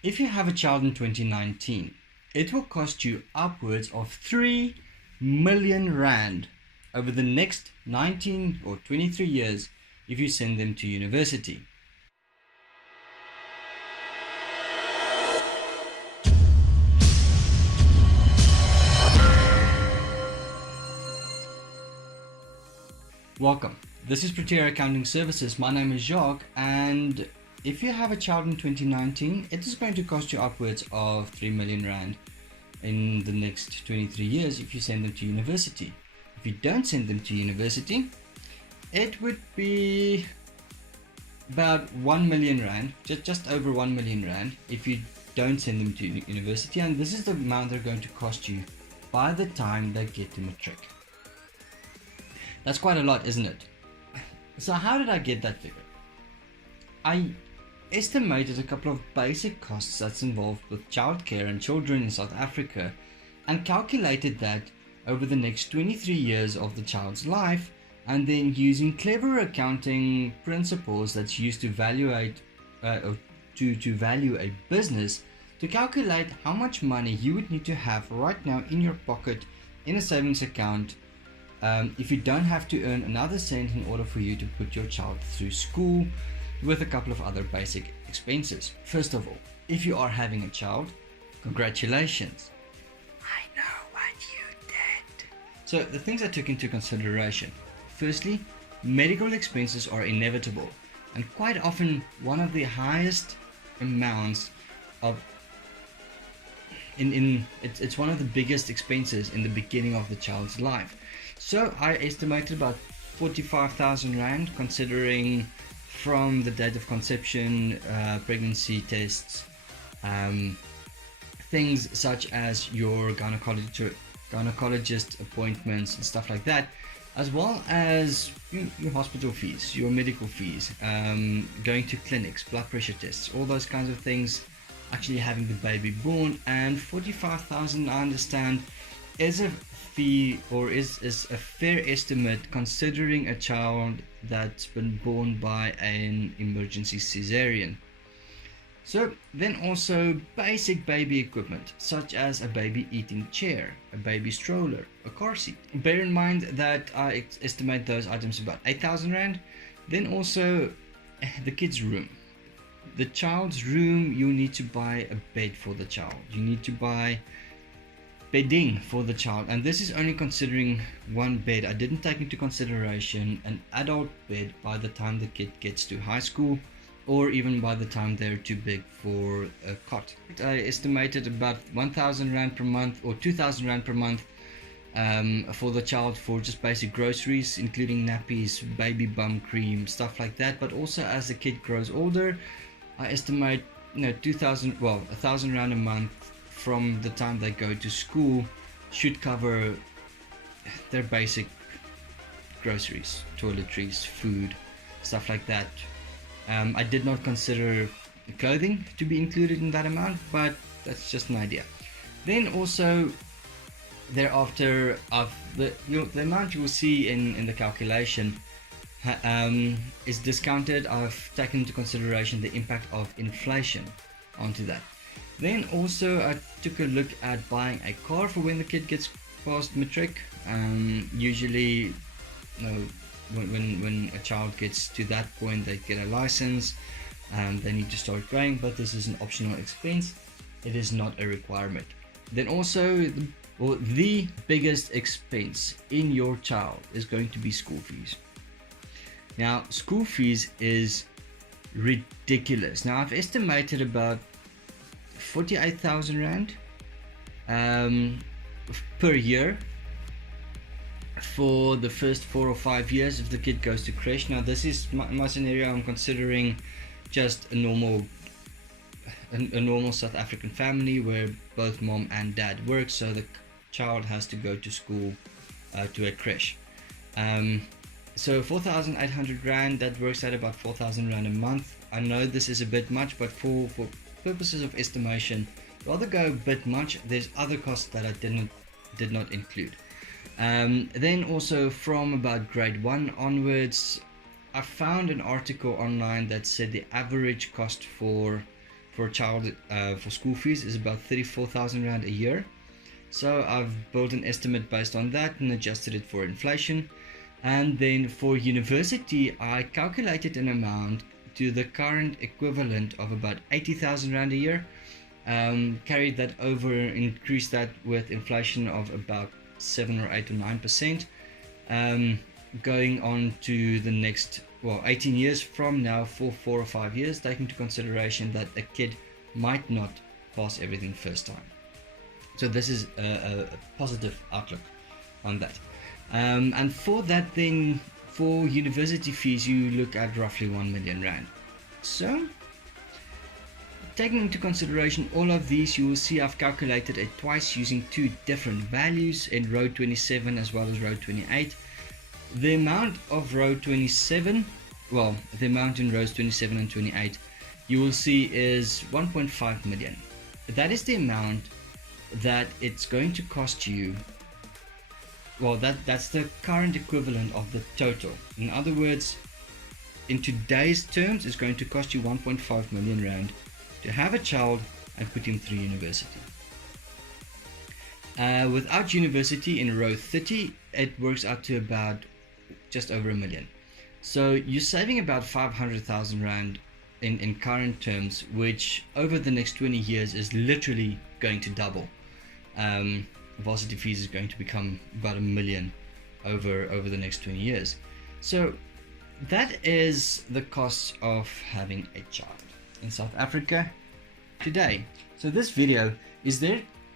If you have a child in 2019, it will cost you upwards of 3 million rand over the next 19 or 23 years if you send them to university. Welcome. This is Practitioner Accounting Services. My name is Jacques, and if you have a child in 2019, it is going to cost you upwards of 3 million rand in the next 23 years if you send them to university. If you don't send them to university, it would be about 1 million rand, just over 1 million rand if you don't send them to university, and this is the amount they're going to cost you by the time they get to matric. That's quite a lot, isn't it? So how did I get that figure? I estimated a couple of basic costs that's involved with childcare and children in South Africa and calculated that over the next 23 years of the child's life, and then using clever accounting principles that's used to evaluate to value a business, to calculate how much money you would need to have right now in your pocket in a savings account if you don't have to earn another cent in order for you to put your child through school, with a couple of other basic expenses. First of all, if you are having a child, congratulations. I know what you did. So the things I took into consideration. Firstly, medical expenses are inevitable and quite often one of the highest amounts of it's one of the biggest expenses in the beginning of the child's life. So I estimated about 45,000 rand, considering from the date of conception, pregnancy tests, things such as your gynecologist appointments and stuff like that, as well as your hospital fees, your medical fees, going to clinics, blood pressure tests, all those kinds of things, actually having the baby born. And 45,000, I understand, is a fee, or is a fair estimate, considering a child that's been born by an emergency cesarean. So then also basic baby equipment such as a baby eating chair, a baby stroller, a car seat. Bear in mind that I estimate those items about 8,000 rand. Then also the kid's room. The child's room, you need to buy a bed for the child. You need to buy bedding for the child, and this is only considering one bed. I didn't take into consideration an adult bed by the time the kid gets to high school, or even by the time they're too big for a cot. I estimated about 1,000 rand per month or 2,000 rand per month for the child for just basic groceries, including nappies, baby bum cream, stuff like that. But also as the kid grows older, I estimate 1,000 rand a month from the time they go to school should cover their basic groceries, toiletries, food, stuff like that. I did not consider clothing to be included in that amount, but that's just an idea. Then also thereafter, of the amount you will see in the calculation is discounted. I've taken into consideration the impact of inflation onto that. Then also I took a look at buying a car for when the kid gets past matric. Usually, when a child gets to that point, they get a license, they need to start going, but this is an optional expense. It is not a requirement. Then also the biggest expense in your child is going to be school fees. Now, school fees is ridiculous. Now, I've estimated about 48,000 rand per year for the first 4 or 5 years if the kid goes to creche. Now, this is my scenario. I'm considering just a normal South African family where both mom and dad work, so the child has to go to school, to a creche. So 4,800 rand, that works out about 4,000 rand a month. I know this is a bit much, but for purposes of estimation, rather go a bit much. There's other costs that I did not include. Then also from about grade 1 onwards, I found an article online that said the average cost for for a child for school fees is about 34,000 Rand a year. So I've built an estimate based on that and adjusted it for inflation. And then for university, I calculated an amount to the current equivalent of about 80,000 Rand a year. Carried that over, increased that with inflation of about 7 or 8 or 9%. Going on to the next 18 years from now, for 4 or 5 years, taking into consideration that a kid might not pass everything first time. So this is a positive outlook on that. And for that, then for university fees, you look at roughly 1 million Rand. So taking into consideration all of these, you will see I've calculated it twice using two different values in row 27 as well as row 28. The amount of row 27, the amount in rows 27 and 28, you will see is 1.5 million. That is the amount that it's going to cost you. That's the current equivalent of the total. In other words, in today's terms, it's going to cost you 1.5 million Rand to have a child and put him through university. Without university in row 30, it works out to about just over 1 million. So you're saving about 500,000 Rand in current terms, which over the next 20 years is literally going to double. Varsity fees is going to become about 1 million over the next 20 years. So that is the cost of having a child in South Africa today. So this video is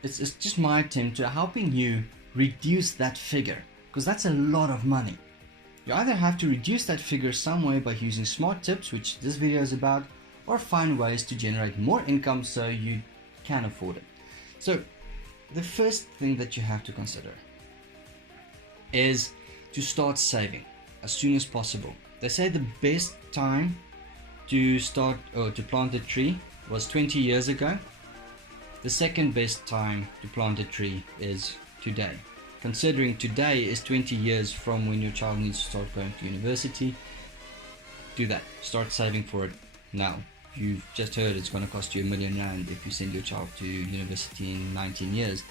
it's just my attempt to helping you reduce that figure, because that's a lot of money. You either have to reduce that figure some way by using smart tips, which this video is about, or find ways to generate more income so you can afford it. So the first thing that you have to consider is to start saving as soon as possible. They say the best time to start or to plant a tree was 20 years ago. The second best time to plant a tree is today. Considering today is 20 years from when your child needs to start going to university, do that. Start saving for it now. You've just heard it's going to cost you 1 million Rand if you send your child to university in 19 years.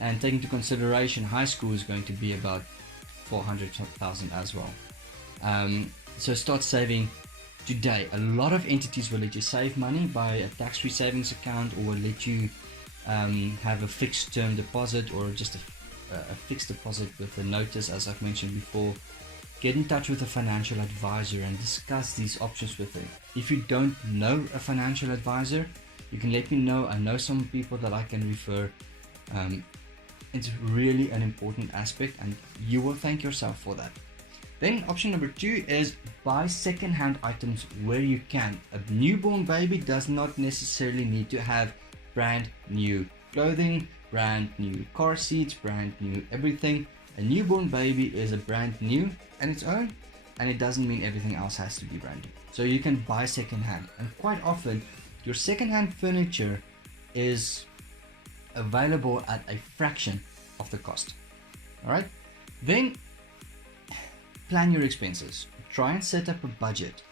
And taking into consideration high school is going to be about 400,000 as well. So start saving today. A lot of entities will let you save money by a tax-free savings account, or will let you have a fixed term deposit, or just a fixed deposit with a notice, as I've mentioned before. Get in touch with a financial advisor and discuss these options with them. If you don't know a financial advisor, you can let me know. I know some people that I can refer. It's really an important aspect, and you will thank yourself for that. Then option number 2 is buy second-hand items where you can. A newborn baby does not necessarily need to have brand new clothing, brand new car seats, brand new everything. A newborn baby is a brand new on its own, and it doesn't mean everything else has to be brand new. So you can buy second-hand, and quite often your second-hand furniture is available at a fraction of the cost. Alright, then plan your expenses. Try and set up a budget.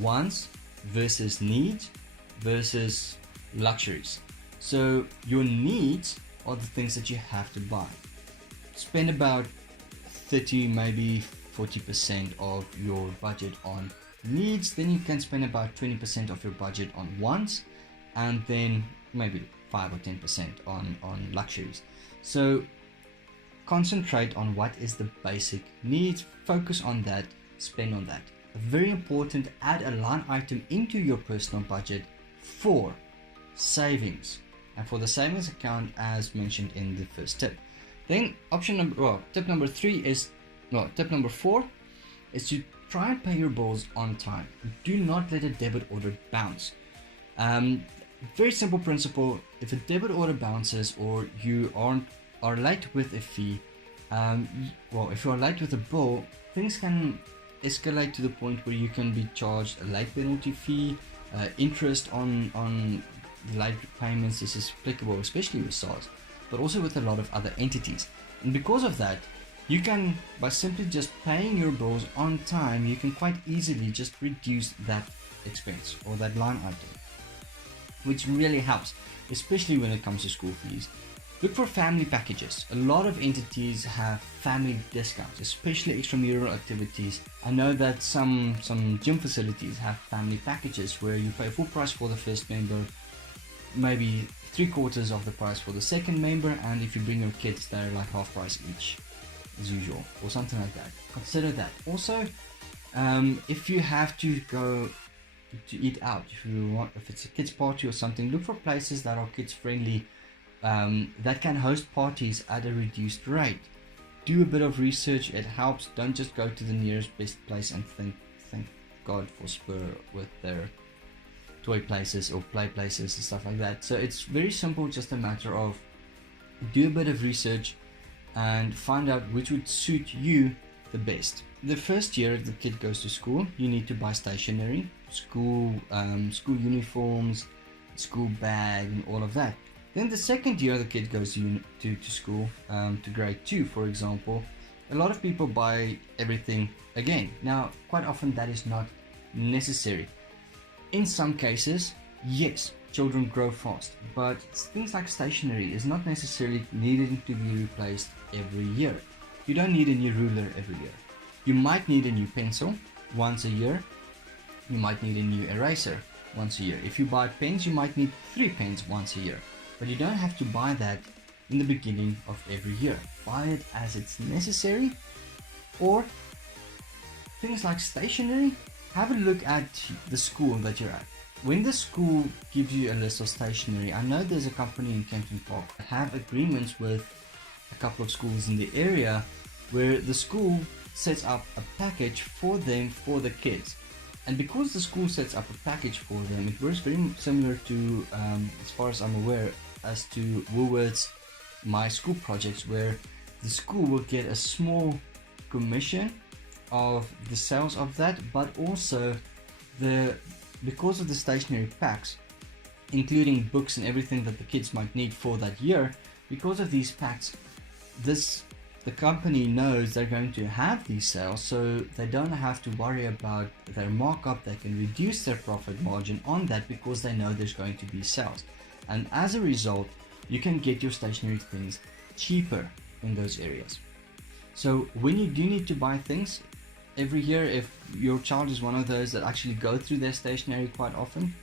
Wants versus needs versus luxuries. So your needs are the things that you have to buy. Spend about 30, maybe 40% of your budget on needs. Then you can spend about 20% of your budget on wants, and then maybe 5 or 10% on luxuries. So concentrate on what is the basic needs, focus on that, spend on that. Very important, add a line item into your personal budget for savings, and for the savings account as mentioned in the first tip. Then tip number 4 is to try and pay your bills on time. Do not let a debit order bounce. Very simple principle: if a debit order bounces, or you are late with a fee, if you are late with a bill, things can escalate to the point where you can be charged a late penalty fee, interest on late payments. This is applicable especially with SARS, but also with a lot of other entities. And because of that, you can, by simply just paying your bills on time, you can quite easily just reduce that expense or that line item. which really helps, especially when it comes to school fees. Look for family packages. A lot of entities have family discounts, especially extramural activities. I know that some gym facilities have family packages where you pay full price for the first member, maybe 3/4 of the price for the second member, and if you bring your kids, they're like half price each, as usual, or something like that. Consider that. Also, if you have to go to eat out, if it's a kids party or something, look for places that are kids friendly, that can host parties at a reduced rate. Do a bit of research, it helps. Don't just go to the nearest best place and thank God for Spur with their toy places or play places and stuff like that. So it's very simple, just a matter of do a bit of research and find out which would suit you the best. The first year the kid goes to school, you need to buy stationery, school uniforms, school bag, and all of that. Then the second year the kid goes to school, to grade 2 for example, a lot of people buy everything again. Now quite often that is not necessary. In some cases, yes, children grow fast, but things like stationery is not necessarily needing to be replaced every year. You don't need a new ruler every year. You might need a new pencil once a year. You might need a new eraser once a year. If you buy pens, you might need 3 pens once a year. But you don't have to buy that in the beginning of every year. Buy it as it's necessary. Or things like stationery, have a look at the school that you're at. When the school gives you a list of stationery, I know there's a company in Kenton Park that have agreements with a couple of schools in the area where the school sets up a package for them, for the kids. And because the school sets up a package for them, it works very similar to, as far as I'm aware, as to Woolworth's My School projects, where the school will get a small commission of the sales of that, but also because of the stationery packs, including books and everything that the kids might need for that year, because of these packs, the company knows they're going to have these sales, so they don't have to worry about their markup. They can reduce their profit margin on that because they know there's going to be sales, and as a result you can get your stationery things cheaper in those areas. So when you do need to buy things every year, if your child is one of those that actually go through their stationery quite often,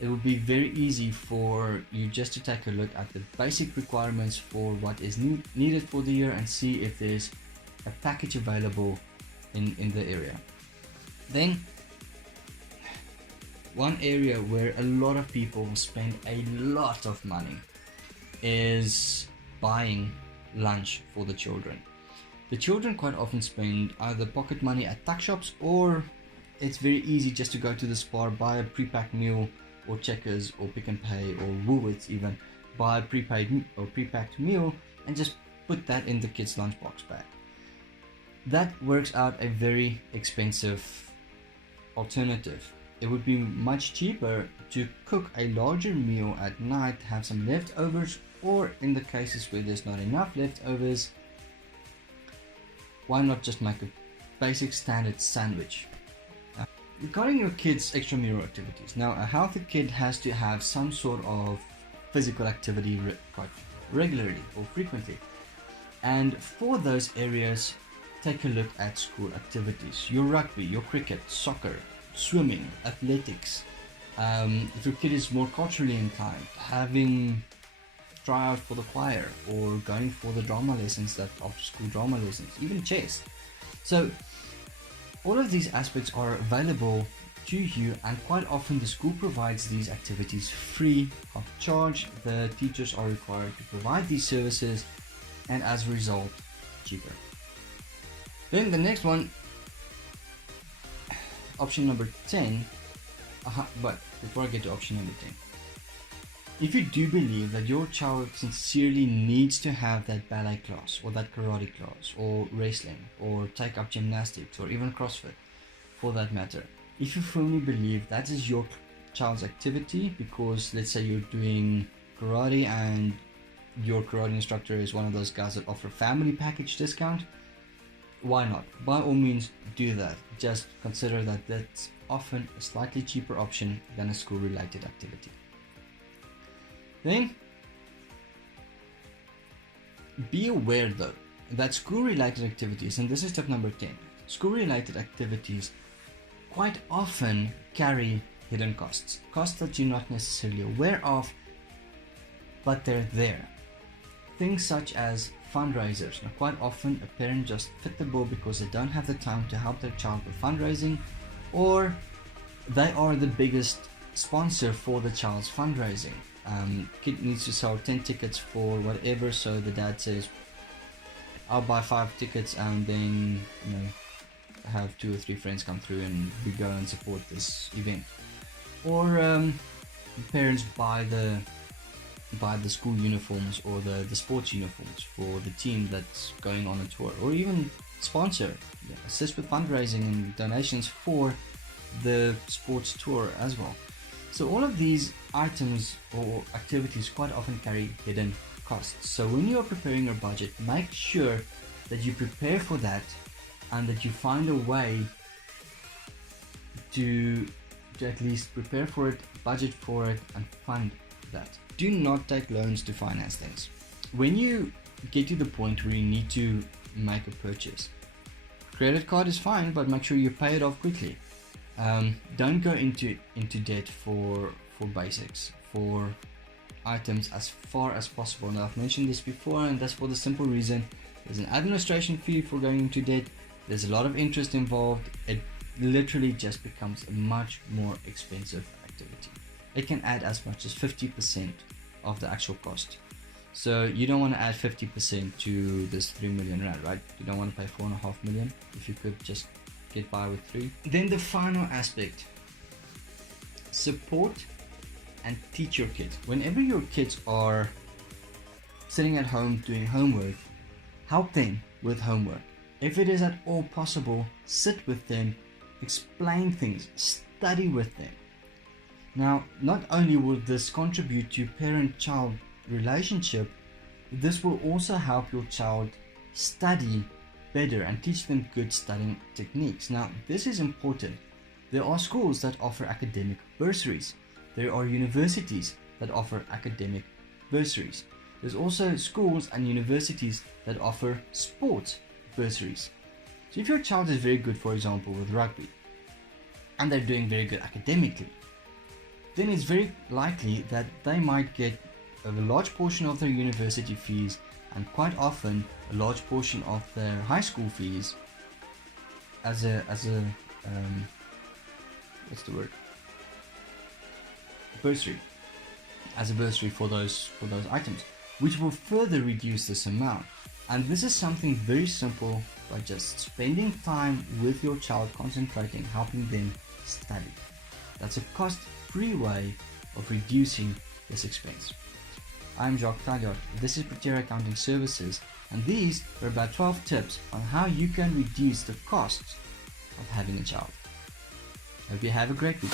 it will be very easy for you just to take a look at the basic requirements for what is needed for the year and see if there's a package available in the area. Then one area where a lot of people spend a lot of money is buying lunch for the children. The children quite often spend either pocket money at tuck shops, or it's very easy just to go to the Spar, buy a pre-packed meal, or Checkers or Pick and Pay or Woolworths even, buy a prepaid or pre-packed meal and just put that in the kids' lunchbox bag. That works out a very expensive alternative. It would be much cheaper to cook a larger meal at night, have some leftovers, or in the cases where there's not enough leftovers, why not just make a basic standard sandwich? Regarding your kids' extramural activities, now a healthy kid has to have some sort of physical activity quite regularly or frequently, and for those areas take a look at school activities. Your rugby, your cricket, soccer, swimming, athletics. If your kid is more culturally inclined, having try out for the choir or going for the drama lessons, that after school drama lessons, even chess. So all of these aspects are available to you, and quite often the school provides these activities free of charge. The teachers are required to provide these services, and as a result, cheaper. Then the next one, option number 10, but before I get to option number 10, if you do believe that your child sincerely needs to have that ballet class or that karate class or wrestling or take up gymnastics or even CrossFit for that matter, if you firmly believe that is your child's activity, because let's say you're doing karate and your karate instructor is one of those guys that offer family package discount, why not? By all means do that. Just consider that that's often a slightly cheaper option than a school related activity. Then be aware though that school related activities, and this is tip number 10, school related activities quite often carry hidden costs that you're not necessarily aware of, but they're there. Things such as fundraisers. Now, quite often a parent just fit the bill because they don't have the time to help their child with fundraising, or they are the biggest sponsor for the child's fundraising. Kid needs to sell 10 tickets for whatever, so the dad says, I'll buy 5 tickets and then have 2 or 3 friends come through and we go and support this event. Or parents buy the school uniforms or the sports uniforms for the team that's going on a tour, or even sponsor, assist with fundraising and donations for the sports tour as well. So all of these items or activities quite often carry hidden costs. So when you are preparing your budget, make sure that you prepare for that and that you find a way to at least prepare for it, budget for it, and fund that. Do not take loans to finance things. When you get to the point where you need to make a purchase, credit card is fine, but make sure you pay it off quickly. Don't go into debt for basics, for items as far as possible. Now, I've mentioned this before, and that's for the simple reason there's an administration fee for going into debt. There's a lot of interest involved. It literally just becomes a much more expensive activity. It can add as much as 50% of the actual cost. So you don't want to add 50% to this 3 million rand, right? You don't want to pay 4.5 million if you could just get by with 3. Then the final aspect, support and teach your kids. Whenever your kids are sitting at home doing homework, help them with homework. If it is at all possible, sit with them, explain things, study with them. Now, not only will this contribute to parent-child relationship, this will also help your child study better and teach them good studying techniques. Now, this is important. There are schools that offer academic bursaries. There are universities that offer academic bursaries. There's also schools and universities that offer sports bursaries. So if your child is very good, for example, with rugby, and they're doing very good academically, then it's very likely that they might get a large portion of their university fees, and quite often a large portion of their high school fees as a bursary, as a bursary for those items, which will further reduce this amount. And this is something very simple, by just spending time with your child, concentrating, helping them study. That's a cost-free way of reducing this expense. I'm Jacques Taljaard. This is Practitioner Accounting Services, and these are about 12 tips on how you can reduce the costs of having a child. Hope you have a great week.